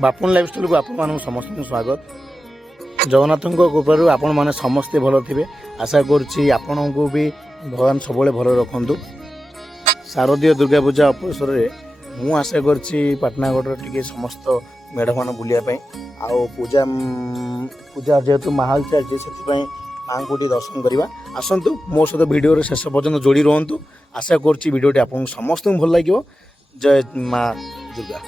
बापुन lifestyle को आपण समस्त स्वागत। जगन्नाथ कृपार आपण मैंने समस्ते भल थे। आशा करुच्ची आपण को भी भगवान सब भल रखु। शारदीय दुर्गा पूजा अवसर में मु आशा करुच्ची पाटनागढ़ टे समस्त मेढ़ मान बुलायापी पूजा पूजा जेहेतु माहौल चलती से माँ को दर्शन करवा आसतु मो सहित भिडियो शेष पर्यटन जोड़ी रुहतु। आशा करुच्ची भिडियोटी आपको समस्त भल लगे। जय माँ दुर्गा।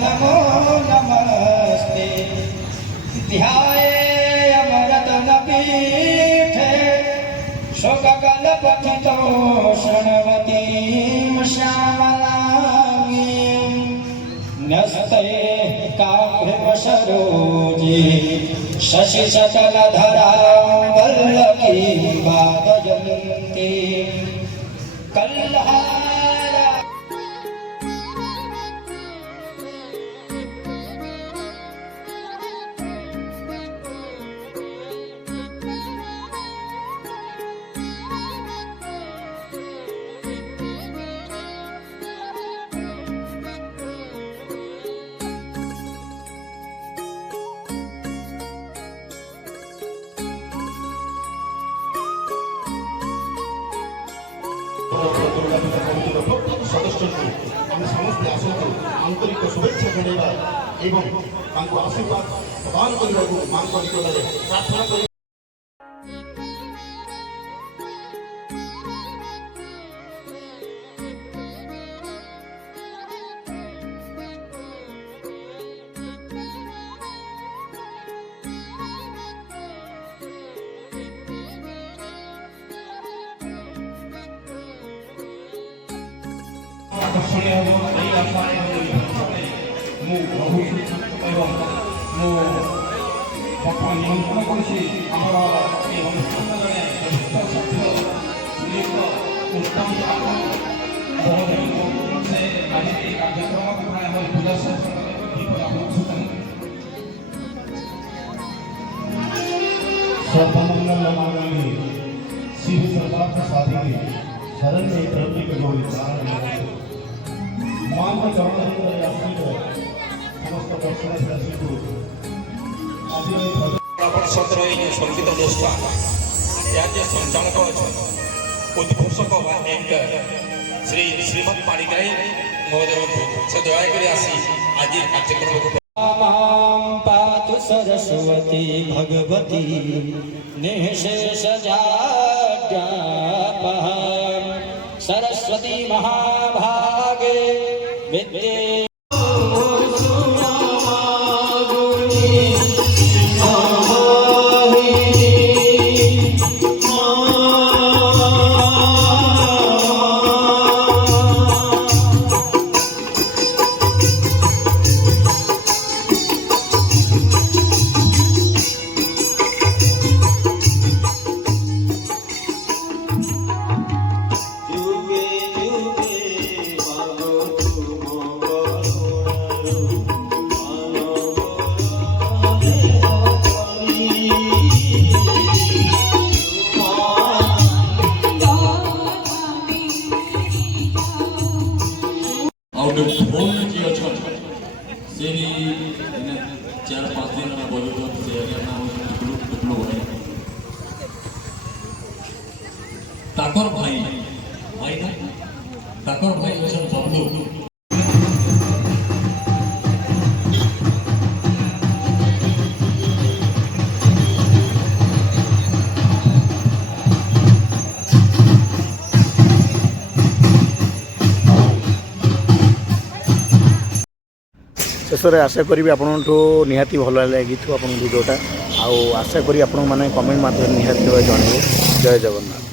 नमो नमस्ते ध्याये अमरतन पीठे शोककल्पथितो शृण्वतीं श्यामलाङ्गीं न्यस्ते काव्यवसरोजे शशिशकलधरां वल्लकीं वादयन्ती कल्हा ସଦସ୍ୟଙ୍କୁ ଆମେ ସମସ୍ତେ ଆସନ୍ତୁ ଆନ୍ତରିକ ଶୁଭେଚ୍ଛା ଜଣାଇବା ଏବଂ ତାଙ୍କୁ ଆଶୀର୍ବାଦ ପ୍ରଦାନ କରିବାକୁ ମାଙ୍କ ନିକଟରେ ପ୍ରାର୍ଥନା କରି ଆକର୍ଷଣୀୟ ହେବ ଏହି ଆଶା ଏବଂ ଏହି ଭରସାରେ ମୁଁ ରହୁଛି ଏବଂ ମୁଁ ବର୍ତ୍ତମାନ ନିମନ୍ତ୍ରଣ କରୁଛି ଆମର ଏହି ଅନୁଷ୍ଠାନର ଜଣେ ଜ୍ୟେଷ୍ଠ ସଭ୍ୟ ଶ୍ରୀଯୁକ୍ତ ଉତ୍ତମ ମହୋଦୟଙ୍କୁ ସେ ଆଜି ଏହି କାର୍ଯ୍ୟକ୍ରମ ତଥା ଆମର ପୂଜା सर्वमंगल मांगल्ये शिव सर्वार्थ साधिके शरण्ये त्र्यंबके गौरी नारायणी मांग चरणेन्द्र आश्रित समस्त दर्शनार्थीଙ୍କୁ ଆଜି ଏହି ପରିଷଦର ଏଇ ଯେଉଁ ସଙ୍ଗୀତ ଅନୁଷ୍ଠାନ ଏହାର ଯେ ସଞ୍ଚାଳକ ଅଛନ୍ତି ଉଦ୍ଘୋଷକ ବା ଏଙ୍କର ଶ୍ରୀମତ୍ ପାଣିଗ୍ରାହୀ ମହୋଦୟଙ୍କୁ ସେ ଦୟାକରି ଆସି ଆଜି କାର୍ଯ୍ୟକ୍ରମକୁ मां पातु सरस्वती भगवती निःशेषजाड्यापः सरस्वती महाभागे विद्ये ଆଉ ଗୋଟେ ଫୋନ୍ ଯିଏ ଅଛନ୍ତି ସେ ବି 4-5 ଦିନ ବଲିଉଡ଼ ସେ ଏରିଆ ଟୁକଲୁ ଭାଇ ତାକର ଭାଇ ନା ତାକର ଭାଇ ଅଛନ୍ତି ବନ୍ଧୁ ଶେଷରେ ଆଶା କରିବି ଆପଣଙ୍କଠୁ ନିହାତି ଭଲ ଲାଗିଥିବ ଆପଣଙ୍କ ଭିଡ଼ିଓଟା ଆଉ ଆଶା କରି ଆପଣମାନେ କମେଣ୍ଟ ମାଧ୍ୟମରେ ନିହାତି ଭାବେ ଜଣାଇବେ ଜୟ ଜଗନ୍ନାଥ।